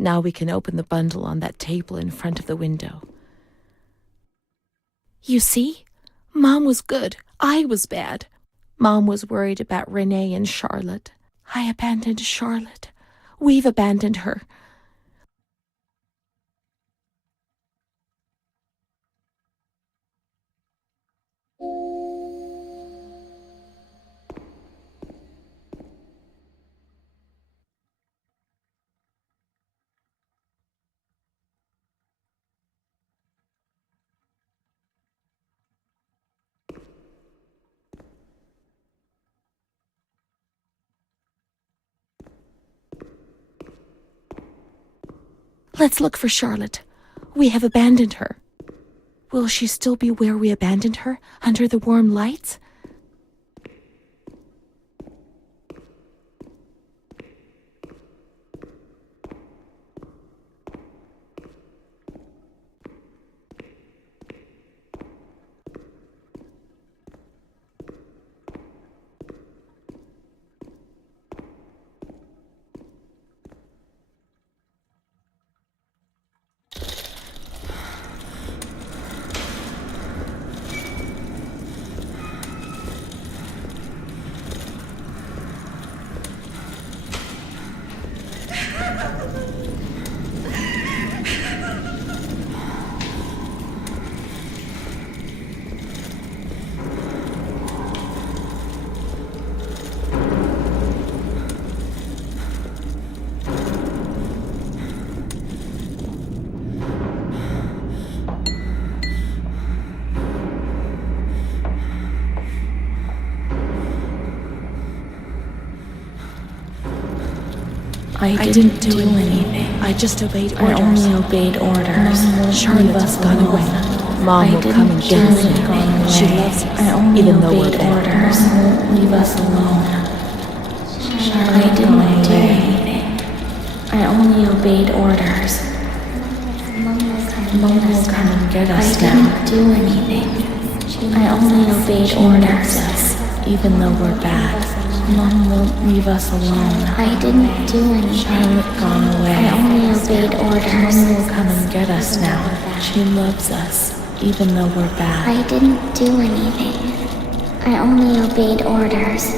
Now we can open the bundle on that table in front of the window. You see? Mom was good. I was bad. Mom was worried about Renee and Charlotte. I abandoned Charlotte. We've abandoned her. Let's look for Charlotte. We have abandoned her. Will she still be where we abandoned her, under the warm lights? I didn't do anything. I just obeyed orders. I only obeyed orders. Charlotte has gone away. Mom will come and get us. She loves us, even though we're dead. Orders. Leave us alone. I didn't do anything. I only obeyed orders. Mom will come and get us now. I didn't do anything. I only obeyed orders. Even though we're bad. Mom won't leave us alone. I didn't do anything. Charlotte gone away. I only obeyed orders. Mom will come and get us now. She loves us, even though we're bad. I didn't do anything. I only obeyed orders.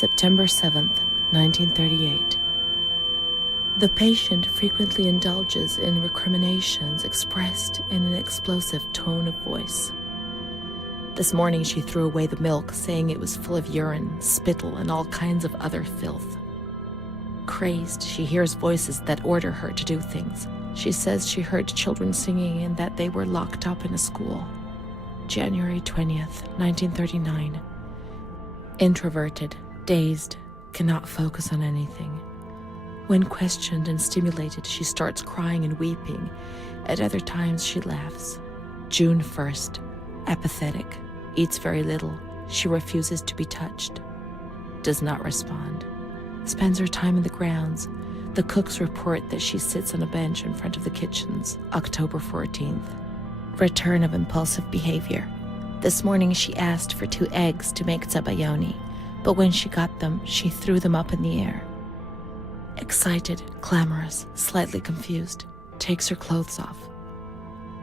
September 7th, 1938. The patient frequently indulges in recriminations expressed in an explosive tone of voice. This morning she threw away the milk, saying it was full of urine, spittle, and all kinds of other filth. Crazed, she hears voices that order her to do things. She says she heard children singing and that they were locked up in a school. January 20th, 1939. Introverted, dazed, cannot focus on anything. When questioned and stimulated, she starts crying and weeping. At other times, she laughs. June 1st. Apathetic. Eats very little. She refuses to be touched. Does not respond. Spends her time in the grounds. The cooks report that she sits on a bench in front of the kitchens. October 14th. Return of impulsive behavior. This morning she asked for 2 eggs to make tzabayoni, but when she got them, she threw them up in the air. Excited, clamorous, slightly confused, takes her clothes off.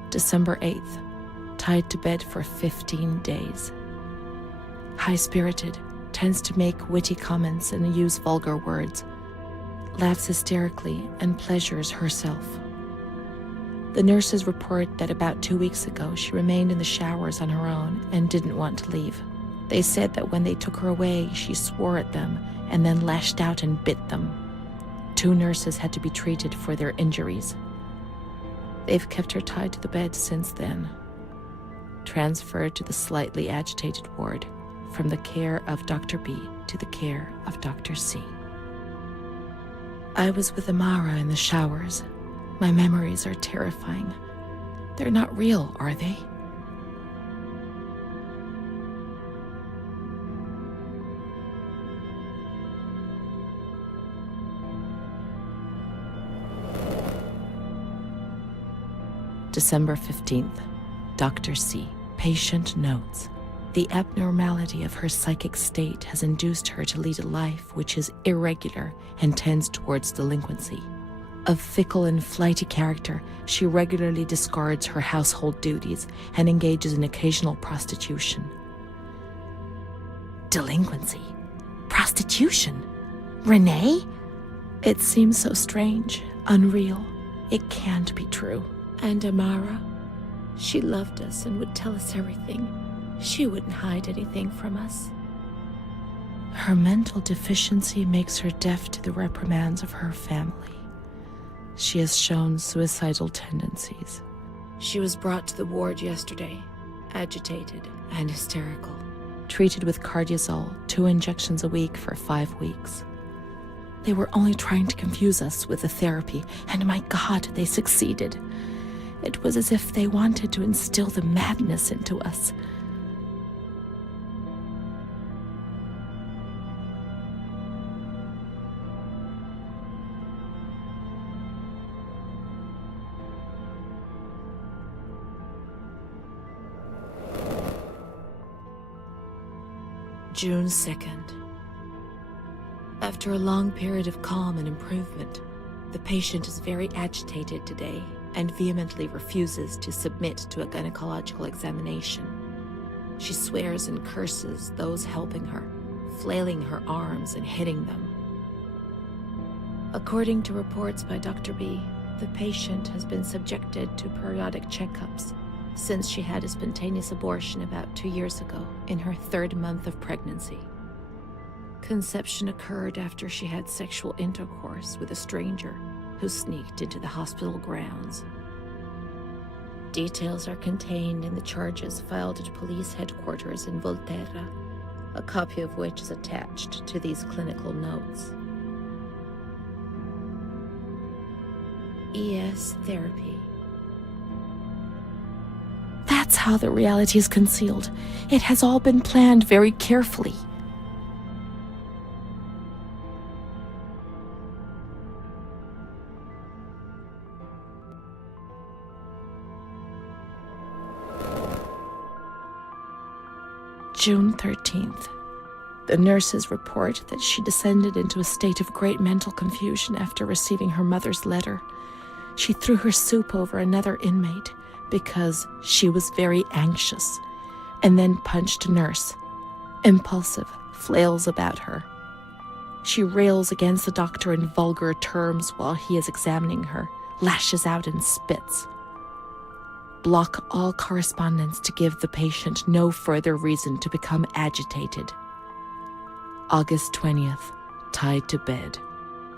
December 8th. Tied to bed for 15 days. High-spirited, tends to make witty comments and use vulgar words, laughs hysterically and pleasures herself. The nurses report that about 2 weeks ago she remained in the showers on her own and didn't want to leave. They said that when they took her away, she swore at them and then lashed out and bit them. 2 nurses had to be treated for their injuries. They've kept her tied to the bed since then. Transferred to the slightly agitated ward, from the care of Dr. B to the care of Dr. C. I was with Amara in the showers. My memories are terrifying. They're not real, are they? December 15th. Dr. C. Patient notes. The abnormality of her psychic state has induced her to lead a life which is irregular and tends towards delinquency. Of fickle and flighty character, she regularly discards her household duties and engages in occasional prostitution. Delinquency? Prostitution? Renee? It seems so strange, unreal. It can't be true. And Amara? She loved us and would tell us everything. She wouldn't hide anything from us. Her mental deficiency makes her deaf to the reprimands of her family. She has shown suicidal tendencies. She was brought to the ward yesterday, agitated and hysterical. Treated with Cardiazol, 2 injections a week for 5 weeks. They were only trying to confuse us with the therapy, and my God, they succeeded. It was as if they wanted to instill the madness into us. June 2nd. After a long period of calm and improvement, the patient is very agitated today and vehemently refuses to submit to a gynecological examination. She swears and curses those helping her, flailing her arms and hitting them. According to reports by Dr. B, the patient has been subjected to periodic checkups since she had a spontaneous abortion about 2 years ago in her 3rd month of pregnancy. Conception occurred after she had sexual intercourse with a stranger who sneaked into the hospital grounds. Details are contained in the charges filed at police headquarters in Volterra, a copy of which is attached to these clinical notes. ES therapy. That's how the reality is concealed. It has all been planned very carefully. June 13th. The nurses report that she descended into a state of great mental confusion after receiving her mother's letter. She threw her soup over another inmate because she was very anxious, and then punched a nurse. Impulsive, flails about her. She rails against the doctor in vulgar terms while he is examining her, lashes out and spits. Block all correspondence to give the patient no further reason to become agitated. August 20th, tied to bed.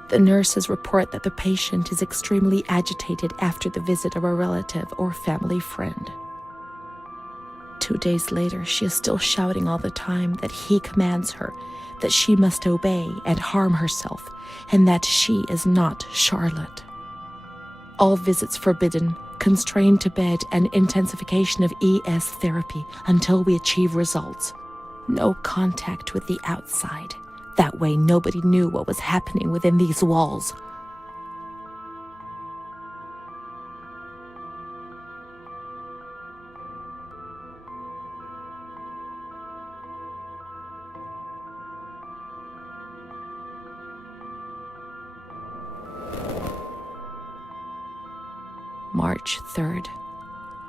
The nurses report that the patient is extremely agitated after the visit of a relative or family friend. 2 days later, she is still shouting all the time that he commands her, that she must obey and harm herself, and that she is not Charlotte. All visits forbidden, constrained to bed, and intensification of ES therapy until we achieve results. No contact with the outside. That way nobody knew what was happening within these walls. March 3rd.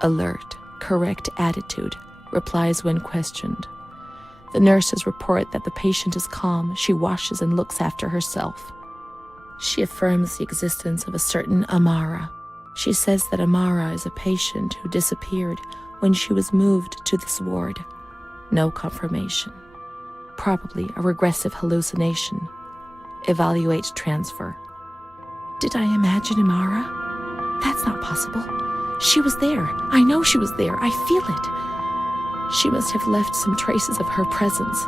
Alert, correct attitude, replies when questioned. The nurses report that the patient is calm. She washes and looks after herself. She affirms the existence of a certain Amara. She says that Amara is a patient who disappeared when she was moved to this ward. No confirmation. Probably a regressive hallucination. Evaluate transfer. Did I imagine Amara? That's not possible. She was there. I know she was there. I feel it. She must have left some traces of her presence.